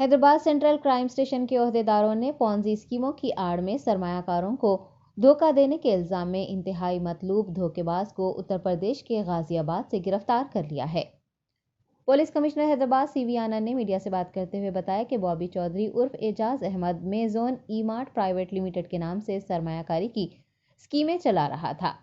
Hyderabad central crime station के ओहदेदारों ने Ponzi स्कीमों की आड़ में सरमायाकारों को धोखा देने के इल्जाम में इंतहाई मतलूब धोखेबाज को उत्तर प्रदेश के गाजियाबाद से गिरफ्तार कर लिया है। पुलिस कमिश्नर हैदराबाद सीवी आनंद ने मीडिया से बात करते हुए बताया कि बॉबी चौधरी उर्फ एजाज अहमद मेजोन ई मार्ट प्राइवेट लिमिटेड के नाम से सरमायाकारी की स्कीमें चला रहा था।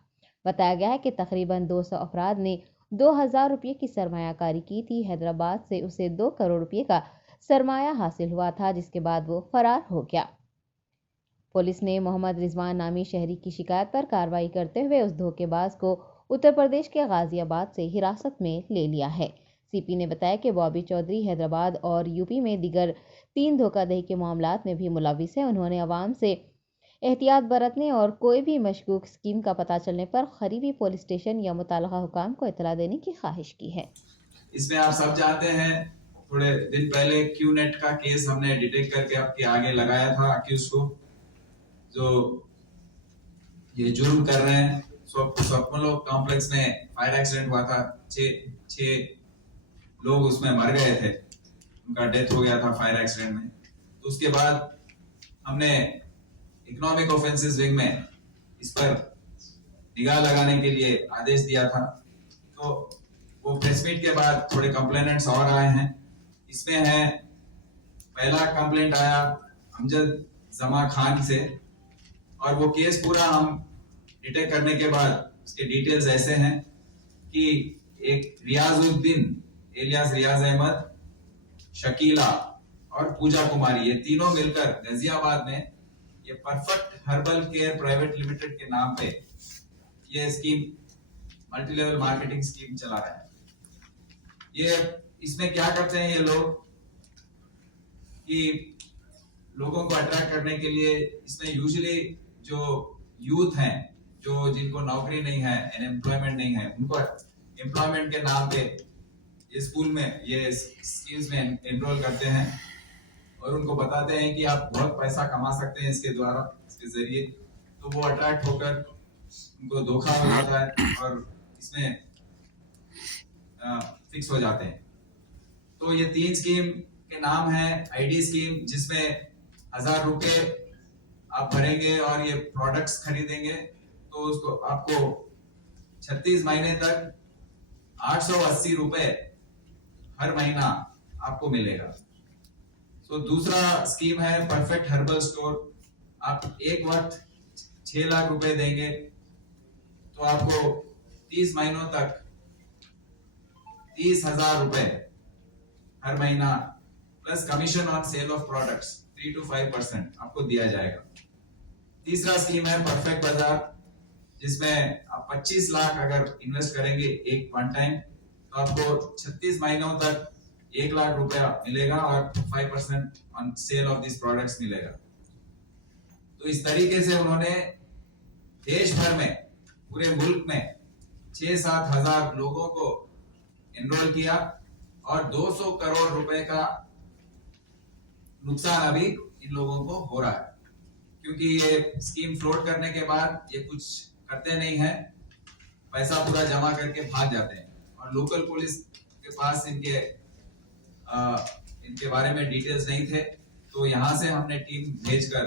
बताया गया है कि तकरीबन 200 अफराद ने 2000 रुपये की सरमायाकारी की थी। हैदराबाद से उसे 2 करोड़ रुपये का सरमाया हासिल हुआ था, जिसके बाद वो फरार हो गया। पुलिस ने मोहम्मद रिजवान नामी शहरी की शिकायत पर कार्रवाई करते हुए उस धोखेबाज को उत्तर प्रदेश के गाजियाबाद से हिरासत में ले लिया है। सीपी ने बताया कि बॉबी चौधरी हैदराबाद और यूपी में दीगर 3 धोखाधड़ी के मामलात में भी मुलविस है। उन्होंने अवाम से एहतियात बरतने और कोई भी मशकूक स्कीम का पता चलने पर करीबी पुलिस स्टेशन या मुताल्लिका हुकाम को इतला देने की ख्वाहिश की है। इसमें आप सब जानते हैं, थोड़े दिन पहले क्यूनेट का केस हमने डिटेक्ट करके आपके आगे लगाया था अक्यूज को, जो ये जुर्म कर रहे हैं। स्वप्नलो कॉम्प्लेक्स में फायर एक्सीडेंट हुआ था, 6 लोग उसमें मर गए थे, उनका डेथ हो गया था फायर एक्सीडेंट में। तो उसके बाद हमने इकोनॉमिक ऑफेंसेस विंग में इस पर निगाह लगाने के लिए आदेश दिया था। तो वो प्रेस मीट के बाद थोड़े कंप्लेनेंट्स और आए हैं। इसमें है, पहला कंप्लेंट आया अमजद जमा खान से, और वो केस पूरा हम डिटेक्ट करने के बाद उसके डिटेल्स ऐसे हैं कि एक रियाजुद्दीन एलियास रियाज अहमद, शकीला और पूजा कुमारी, ये तीनों मिलकर गाजियाबाद में ये perfect herbal care private limited के नाम पे ये scheme, multi level marketing scheme चला रहे हैं। ये इसमें क्या करते हैं ये लोग कि लोगों को अट्रैक्ट करने के लिए इसमें यूजुअली जो यूथ हैं, जो जिनको नौकरी नहीं है, अनएम्प्लॉयमेंट नहीं है, उनको एम्प्लॉयमेंट के नाम पे ये स्कूल में ये स्कीम्स में एनरोल करते हैं और उनको बताते हैं कि आप बहुत पैसा कमा सकते हैं इसके द्वारा, इसके जरिए। तो वो अट्रैक्ट होकर उनको धोखा हो जाता है और इसमें फिक्स हो जाते हैं। तो ये 3 स्कीम के नाम है। आईडी स्कीम, जिसमें 1000 रुपए आप भरेंगे और ये प्रोडक्ट्स खरीदेंगे तो उसको आपको 36 महीने तक 880 रुपए हर महीना आपको मिलेगा। तो दूसरा स्कीम है परफेक्ट हर्बल स्टोर। आप एक वक्त 6 लाख रुपए देंगे तो आपको 30 महीनों तक 30,000 रुपए हर महीना plus commission on sale of products 3 to 5% आपको दिया जाएगा। तीसरा स्कीम है परफेक्ट बाजार, जिसमें आप 25 लाख अगर इन्वेस्ट करेंगे एक वन टाइम तो आपको 36 महीनों तक 1 लाख रुपया मिलेगा और 5% on sale of this products मिलेगा। तो इस तरीके से उन्होंने देश भर में, पूरे मुल्क में 6-7 हजार लोगों को एनरोल किया और 200 करोड़ रुपए का नुकसान अभी इन लोगों को हो रहा है, क्योंकि ये स्कीम फ्लोट करने के बाद ये कुछ करते नहीं है, पैसा पूरा जमा करके भाग जाते हैं और लोकल पुलिस के पास इनके बारे में डिटेल्स नहीं थे। तो यहाँ से हमने टीम भेजकर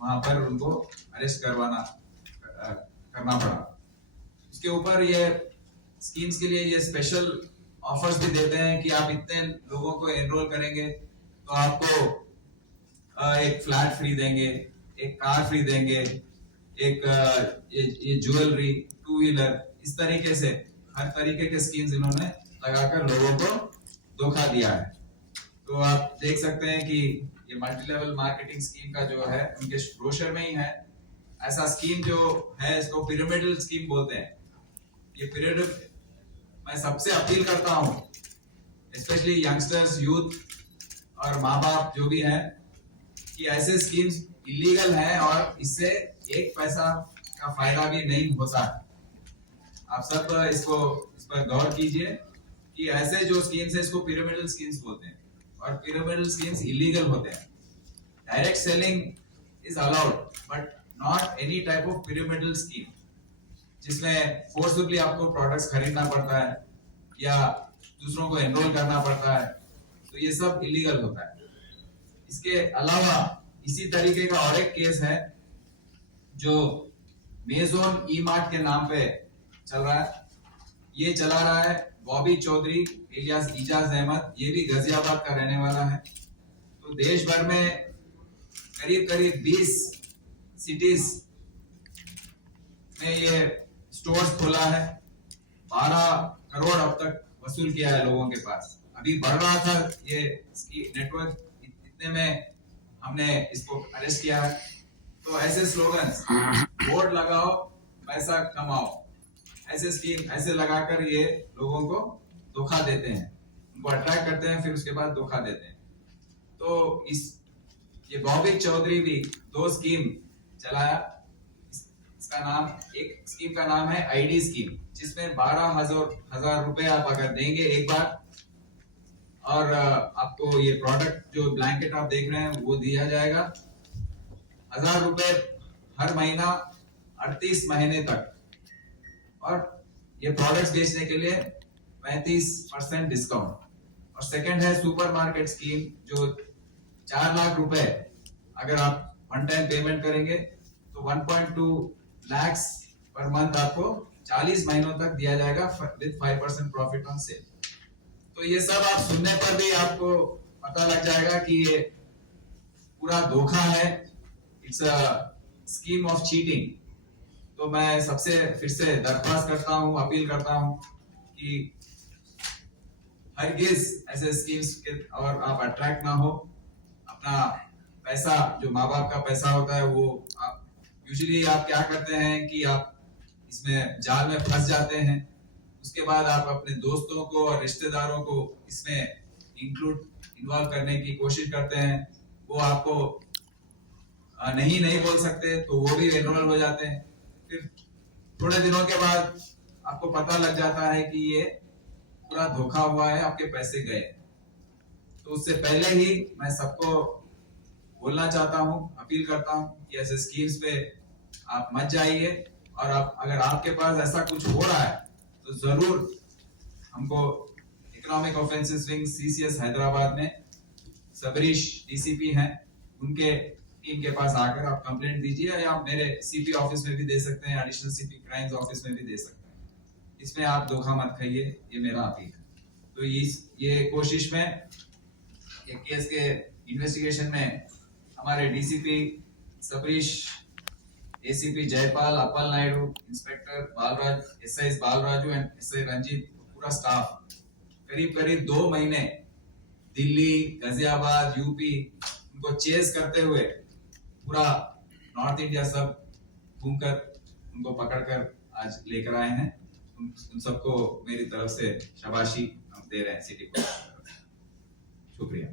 वहां पर उनको अरेस्ट करना पड़ा। उसके ऊपर ये स्कीम्स के लिए ये स्पेशल ऑफर्स भी देते हैं कि आप इतने लोगों को एनरोल करेंगे तो आपको एक फ्लैट फ्री देंगे, एक कार फ्री देंगे, एक ये ज्वेलरी, 2 व्हीलर, इस तरीके से हर तरीके के स्कीम्स इन्होंने लगाकर लोगों को धोखा दिया है। तो आप देख सकते हैं कि ये मल्टी लेवल मार्केटिंग स्कीम का जो है उनके ब्रोशर में ही है। ऐसा स्कीम जो है इसको पिरामिडल स्कीम बोलते हैं। ये पिरामिड, मैं सबसे अपील करता हूँ, स्पेशली यंगस्टर्स, यूथ और माँ बाप जो भी हैं, कि ऐसे स्कीम्स इलीगल हैं और इससे एक पैसा का फायदा भी नहीं होता है। आप सब इस पर गौर कीजिए कि ऐसे जो स्कीम्स है इसको पिरामिडल स्कीम्स बोलते हैं और पिरामिडल स्कीम्स इलीगल होते हैं। Direct selling is allowed but not any type of pyramidal scheme जिसमें फोर्सफुली आपको प्रोडक्ट्स खरीदना पड़ता है या दूसरों को एनरोल करना पड़ता है, तो ये सब इलीगल होता है। इसके अलावा इसी तरीके का और एक केस है जो मेजोन ई मार्ट के नाम पे चल रहा है। ये चला रहा है बॉबी चौधरी इलियास इजाज अहमद, ये भी गाजियाबाद का रहने वाला है। तो देश भर में करीब करीब 20 सिटीज में ये स्टोर्स खोला है। 12 करोड़ अब तक वसूल किया है लोगों के पास। अभी बढ़ रहा था ये नेटवर्क, इतने में हमने इसको अरेस्ट किया है। तो ऐसे स्लोगन्स, वोट लगाओ पैसा कमाओ, ऐसे स्कीम ऐसे लगाकर ये लोगों को धोखा देते हैं, उनको अट्रैक्ट करते हैं, फिर उसके बाद धोखा देते हैं। तो ये बॉबी चौधरी भी 2 स्कीम चलाया। इसका नाम, एक स्कीम का नाम है आईडी स्कीम, जिसमें 12,000 रुपए आप अगर देंगे एक बार, और आपको ये प्रोडक्ट जो ब्लैंकेट आप देख रहे हैं वो दिया जाएगा। 1,000 रुपए हर महीना 38 महीने तक, और ये प्रोडक्ट्स बेचने के लिए 35% डिस्काउंट। और सेकंड है सुपरमार्केट स्कीम, जो 4 लाख रुपए अगर आप वन टाइम पेमेंट करेंगे तो 1.2 लाख पर मंथ आपको 40 महीनों तक दिया जाएगा विद 5% प्रॉफिट ऑन सेल। तो ये सब आप सुनने पर भी आपको पता लग जाएगा कि ये पूरा धोखा है, it's a scheme of cheating. तो मैं सबसे फिर से दरख्वास्त करता हूं, अपील करता हूं कि हरगिज ऐसे स्कीम्स के और आप अट्रैक्ट ना हो। अपना पैसा, जो माँ बाप का पैसा होता है, वो आप यूजुअली आप क्या करते हैं कि आप इसमें जाल में फंस जाते हैं। उसके बाद आप अपने दोस्तों को और रिश्तेदारों को इसमें इन्वॉल्व करने की कोशिश करते हैं। वो आपको नहीं बोल सकते तो वो भी एनरोल हो जाते हैं। फिर थोड़े दिनों के बाद आपको पता लग जाता है कि ये पूरा धोखा हुआ है, आपके पैसे गए। तो उससे पहले ही मैं सबको बोलना चाहता हूं, अपील करता हूं कि ऐसे स्कीम्स पे आप मत जाइए। और आप अगर आपके पास ऐसा कुछ हो रहा है तो जरूर हमको economic offences wing CCS Hyderabad में सबरीश डीसीपी हैं, उनके टीम के पास आकर आप कंप्लेंट दीजिए, या आप मेरे सीपी ऑफिस में भी दे सकते हैं, एडिशनल सीपी क्राइम्स ऑफिस में भी दे सकते हैं। इसमें आप धोखा मत खाइए, ये मेरा अपील है। तो ये कोशिश में, ये केस के इन्वेस्टिगेशन में हमारे DCP Sabarish, ACP Jaipal, Appal Naidu, inspector Balraj, SI Balraju and SI Ranjit, पूरा स्टाफ करीब 2 महीने दिल्ली, गाजियाबाद, यूपी उनको चेस करते हुए पूरा नॉर्थ इंडिया सब घूमकर उनको पकड़कर आज लेकर आए हैं। उन सबको मेरी तरफ से शाबाशी हम दे रहे हैं सिटी को। शुक्रिया।